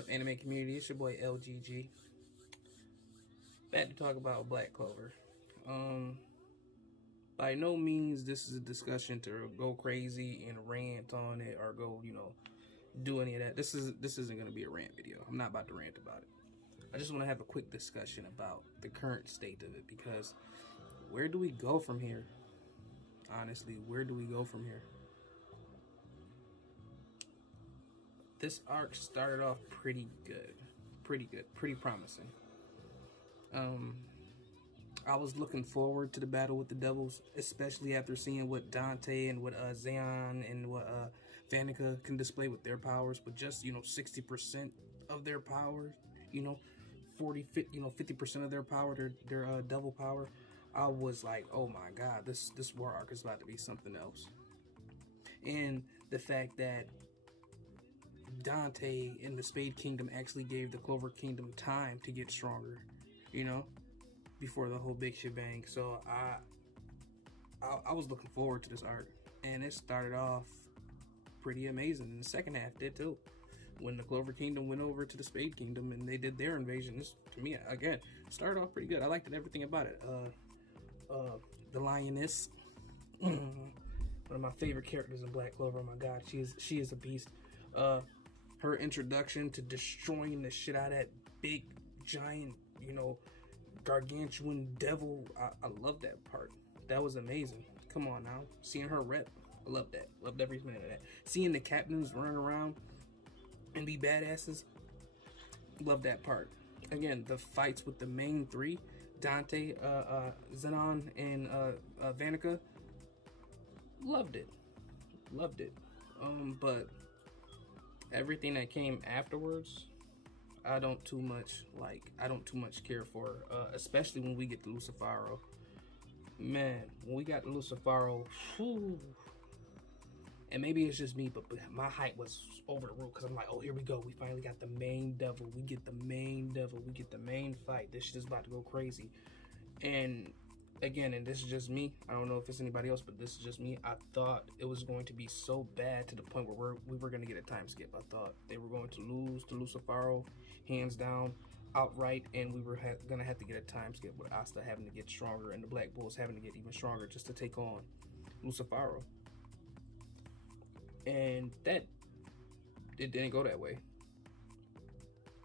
up, anime community? It's your boy LGG. Back to talk about Black Clover. By no means this is a discussion to go crazy and rant on it or go, do any of that. This isn't gonna be a rant video. I'm not about to rant about it. I just want to have a quick discussion about the current state of it, because where do we go from here? Honestly, where do we go from here? This arc started off pretty good, pretty promising. I was looking forward to the battle with the devils, especially after seeing what Dante and what Zeon and what Vanica can display with their powers. But just 60% of their power, 50% of their power, their devil power. I was like, oh my god, this war arc is about to be something else. And the fact that Dante in the Spade Kingdom actually gave the Clover Kingdom time to get stronger, before the whole big shebang. So I was looking forward to this arc, and it started off pretty amazing. And the second half did too. When the Clover Kingdom went over to the Spade Kingdom and they did their invasion, this, to me, again, started off pretty good. I liked everything about it. The lioness, one of my favorite characters in Black Clover. Oh my god, she is a beast. Her introduction to destroying the shit out of that big giant, gargantuan devil. I love that part. That was amazing. Come on now. Seeing her rep. I love that. Loved every minute of that. Seeing the captains run around and be badasses. Love that part. Again, the fights with the main three, Dante, Zenon, and Vanica. Loved it. But everything that came afterwards, I don't too much care for, especially when we get to Lucifaro. Man, when we got to Lucifaro, and maybe it's just me, but my hype was over the roof, because I'm like, oh, here we go. We finally got the main devil. We get the main fight. This shit is about to go crazy. And again, and this is just me, I don't know if it's anybody else, but this is just me. I thought it was going to be so bad to the point where we were going to get a time skip. I thought they were going to lose to Lucifaro, hands down, outright, and we were going to have to get a time skip with Asta having to get stronger and the Black Bulls having to get even stronger just to take on Lucifaro. And it didn't go that way.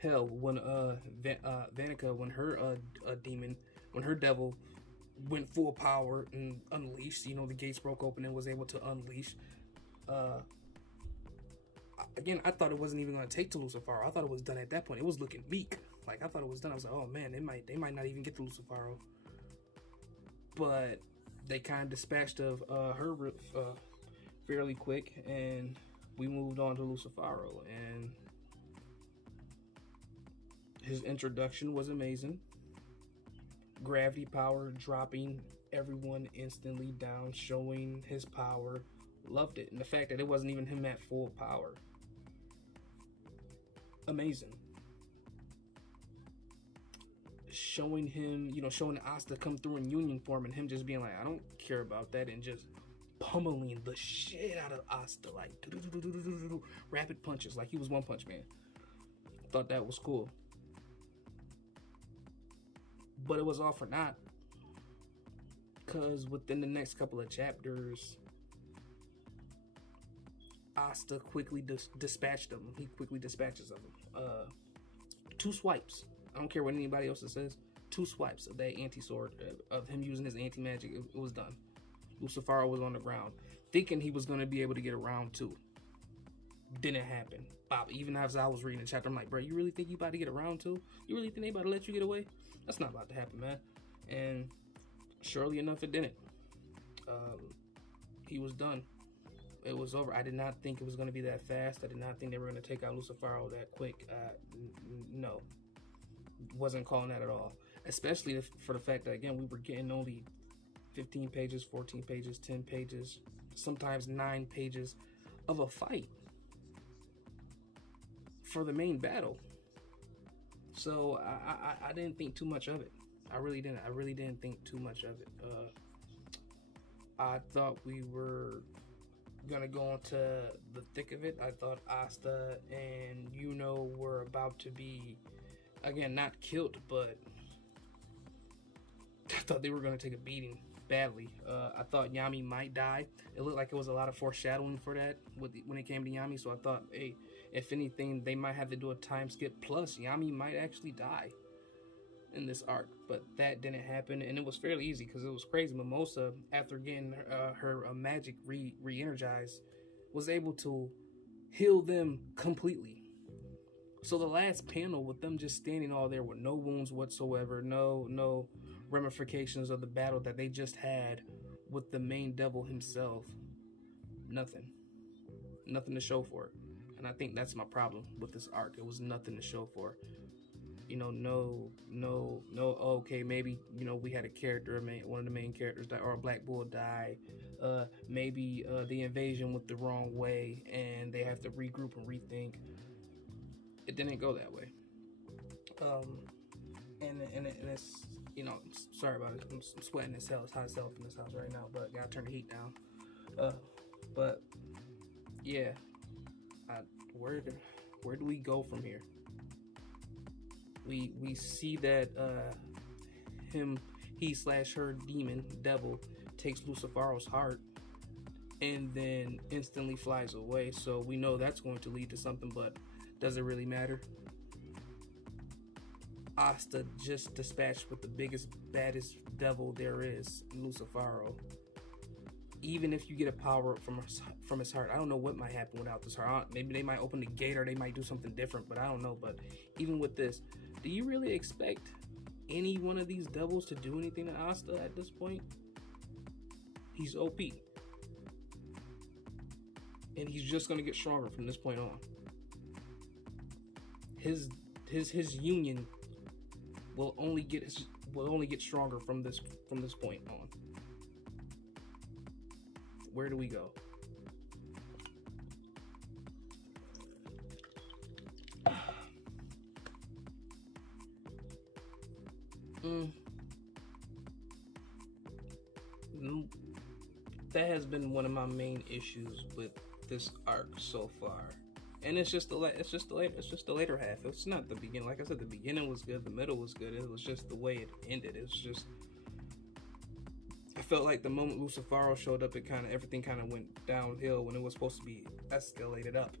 Hell, when Vanica, when her demon, when her devil went full power and unleashed, the gates broke open and was able to unleash. Again, I thought it wasn't even going to take to Lucifaro. I thought it was done at that point. It was looking weak. Like, I thought it was done. I was like, oh man, they might not even get to Lucifaro. But they kind of dispatched of her fairly quick, and we moved on to Lucifaro, and his introduction was amazing. Gravity power, dropping everyone instantly down, showing his power. Loved it. And the fact that it wasn't even him at full power. Amazing. Showing him, showing Asta come through in union form, and him just being like, I don't care about that, and just pummeling the shit out of Asta, like rapid punches, like he was One Punch Man. Thought that was cool. But it was all for naught, because within the next couple of chapters, Asta quickly dispatched them. He quickly dispatches of them. 2 swipes. I don't care what anybody else says. 2 swipes of that anti-sword, of him using his anti-magic. It was done. Lucifaro was on the ground, thinking he was going to be able to get around 2. Didn't happen. Bob, even as I was reading the chapter, I'm like, bro, you really think you about to get around 2? You really think they about to let you get away? That's not about to happen, man. And surely enough, it didn't. He was done. It was over. I did not think it was going to be that fast. I did not think they were going to take out Lucifaro that quick. No. Wasn't calling that at all. Especially for the fact that, again, we were getting only 15 pages, 14 pages, 10 pages, sometimes 9 pages of a fight for the main battle. So I didn't think too much of it. I really didn't think too much of it. I thought we were gonna go into the thick of it. I thought Asta and were about to be, again, not killed, but I thought they were gonna take a beating badly. I thought Yami might die. It looked like it was a lot of foreshadowing for that when it came to Yami. So I thought, hey, if anything, they might have to do a time skip. Plus, Yami might actually die in this arc, but that didn't happen, and it was fairly easy because it was crazy. Mimosa, after getting her magic re-energized, was able to heal them completely. So the last panel with them just standing all there with no wounds whatsoever, no ramifications of the battle that they just had with the main devil himself, nothing to show for it. And I think that's my problem with this arc. It was nothing to show for. No. Okay, maybe we had a character, one of the main characters die, or a Black Bull die. Maybe the invasion went the wrong way, and they have to regroup and rethink. It didn't go that way. And it's sorry about it. I'm sweating as hell. It's hot as hell in this house right now, but gotta turn the heat down. But yeah, where do we go from here? We see that he/her demon devil takes Lucifero's heart and then instantly flies away. So we know that's going to lead to something, but does it really matter? Asta just dispatched with the biggest, baddest devil there is, Lucifero. Even if you get a power from his heart, I don't know what might happen without this heart. Maybe they might open the gate, or they might do something different, but I don't know. But even with this, do you really expect any one of these devils to do anything to Asta at this point? He's OP. And he's just going to get stronger from this point on. His union will only get stronger from this point on. Where do we go? That has been one of my main issues with this arc so far, and it's just the later half. It's not the beginning. Like I said, the beginning was good, the middle was good. It was just the way it ended. It's just, I felt like the moment Lucifero showed up, everything kind of went downhill when it was supposed to be escalated up.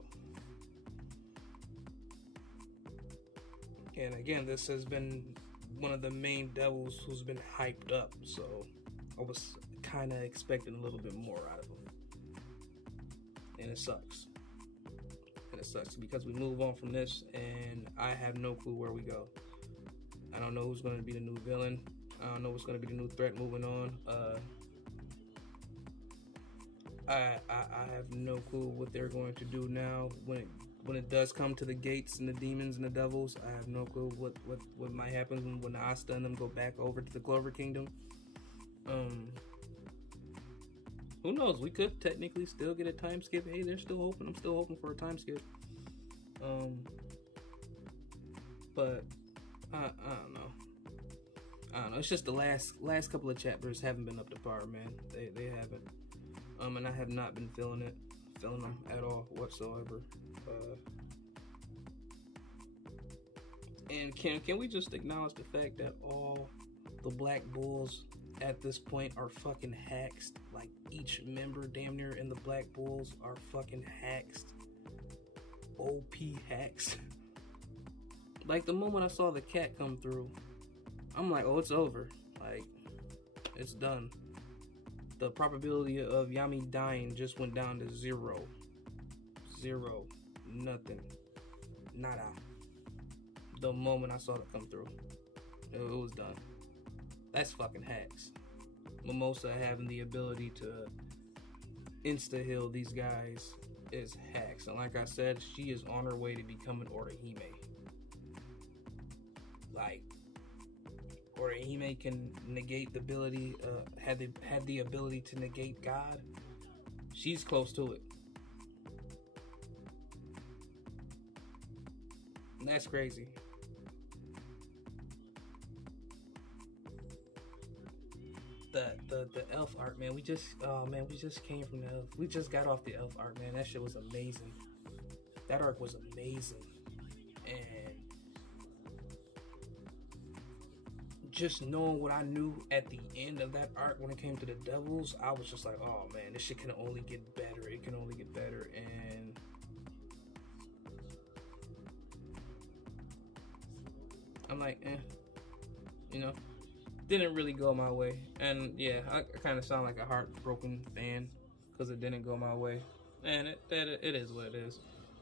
And again, this has been one of the main devils who's been hyped up, so I was kind of expecting a little bit more out of him. And it sucks. Because we move on from this, and I have no clue where we go. I don't know who's going to be the new villain. I don't know what's going to be the new threat moving on. I have no clue what they're going to do now when it does come to the gates and the demons and the devils. I have no clue what might happen when Asta and them go back over to the Clover Kingdom. Who knows? We could technically still get a time skip. Hey, they're still hoping. I'm still hoping for a time skip. But I don't know. It's just the last couple of chapters haven't been up to par, man. They haven't. And I have not been feeling them at all whatsoever. And can we just acknowledge the fact that all the Black Bulls at this point are fucking hacks? Like, each member damn near in the Black Bulls are fucking hacks. OP hacks. Like, the moment I saw the cat come through, I'm like, oh, it's over. Like, it's done. The probability of Yami dying just went down to 0. Nothing. Nada. The moment I saw it come through, it was done. That's fucking hacks. Mimosa having the ability to insta-heal these guys is hacks. And like I said, she is on her way to becoming Orihime. Like, Orihime can negate the ability, had the ability to negate God. She's close to it. And that's crazy. the elf art, man. We just came from the elf. We just got off the elf art, man. That shit was amazing. That arc was amazing. And just knowing what I knew at the end of that arc when it came to the devils, I was just like, oh man, this shit can only get better. It can only get better. And I'm like, didn't really go my way. And yeah, I kind of sound like a heartbroken fan because it didn't go my way. And it is what it is.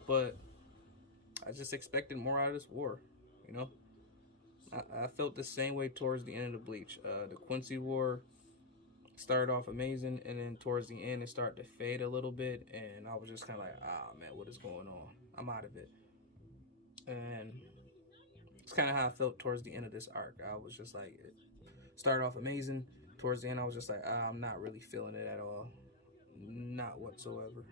But I just expected more out of this war, I felt the same way towards the end of the Bleach. The Quincy War started off amazing, and then towards the end it started to fade a little bit, and I was just kind of like, man, what is going on? I'm out of it. And it's kind of how I felt towards the end of this arc. I was just like, it started off amazing. Towards the end, I was just like, I'm not really feeling it at all. Not whatsoever.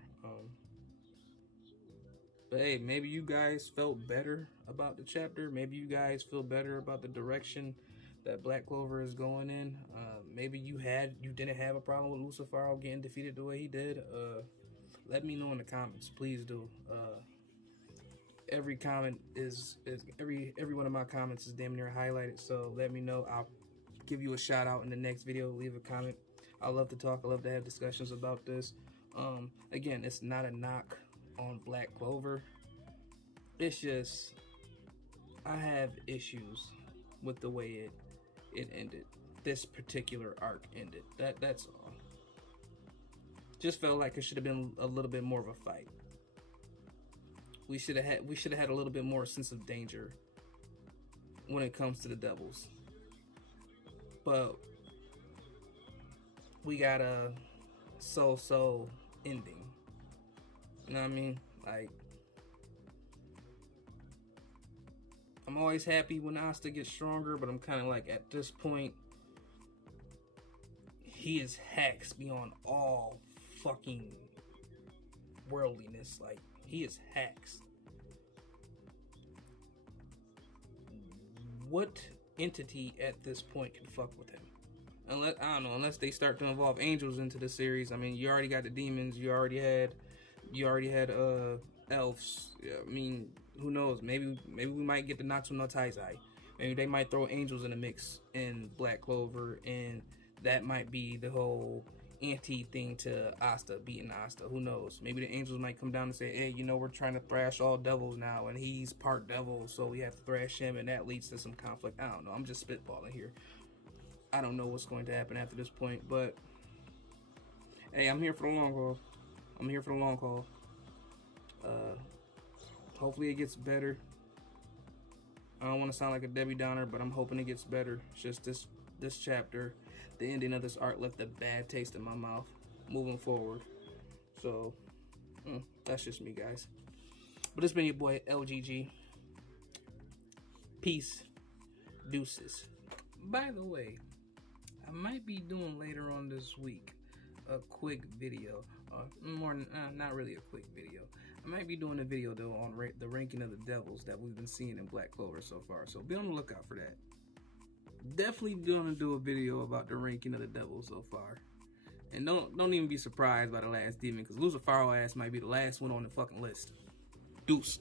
But hey, maybe you guys felt better about the chapter. Maybe you guys feel better about the direction that Black Clover is going in. Maybe you didn't have a problem with Lucifero getting defeated the way he did. Let me know in the comments, please do. Every comment is every one of my comments is damn near highlighted. So let me know. I'll give you a shout out in the next video. Leave a comment. I love to talk. I love to have discussions about this. Again, it's not a knock on Black Clover. It's just I have issues with the way it ended. This particular arc ended. That's all. Just felt like it should have been a little bit more of a fight. We should have had a little bit more sense of danger when it comes to the devils. But we got a so ending. You know what I mean? Like, I'm always happy when Asta gets stronger, but I'm kind of like, at this point, he is hacks beyond all fucking worldliness. Like, he is hacks. What entity at this point can fuck with him? Unless they start to involve angels into the series. I mean, you already got the demons. You already had elves. Yeah, I mean, who knows? Maybe we might get the Natsu no Taizai. Maybe they might throw angels in the mix in Black Clover, and that might be the whole anti-thing to Asta, beating Asta. Who knows? Maybe the angels might come down and say, hey, we're trying to thrash all devils now, and he's part devil, so we have to thrash him, and that leads to some conflict. I don't know. I'm just spitballing here. I don't know what's going to happen after this point, but hey, I'm here for the long haul. I'm here for the long haul. Hopefully it gets better. I don't want to sound like a Debbie Downer, but I'm hoping it gets better. It's just this chapter, the ending of this arc left a bad taste in my mouth moving forward. So that's just me, guys. But it's been your boy LGG. Peace. Deuces. By the way, I might be doing later on this week a quick video. Not really a quick video. I might be doing a video though on the ranking of the devils that we've been seeing in Black Clover so far. So be on the lookout for that. Definitely gonna do a video about the ranking of the devils so far. And don't even be surprised by the last demon, because Lucifero ass might be the last one on the fucking list. Deuce.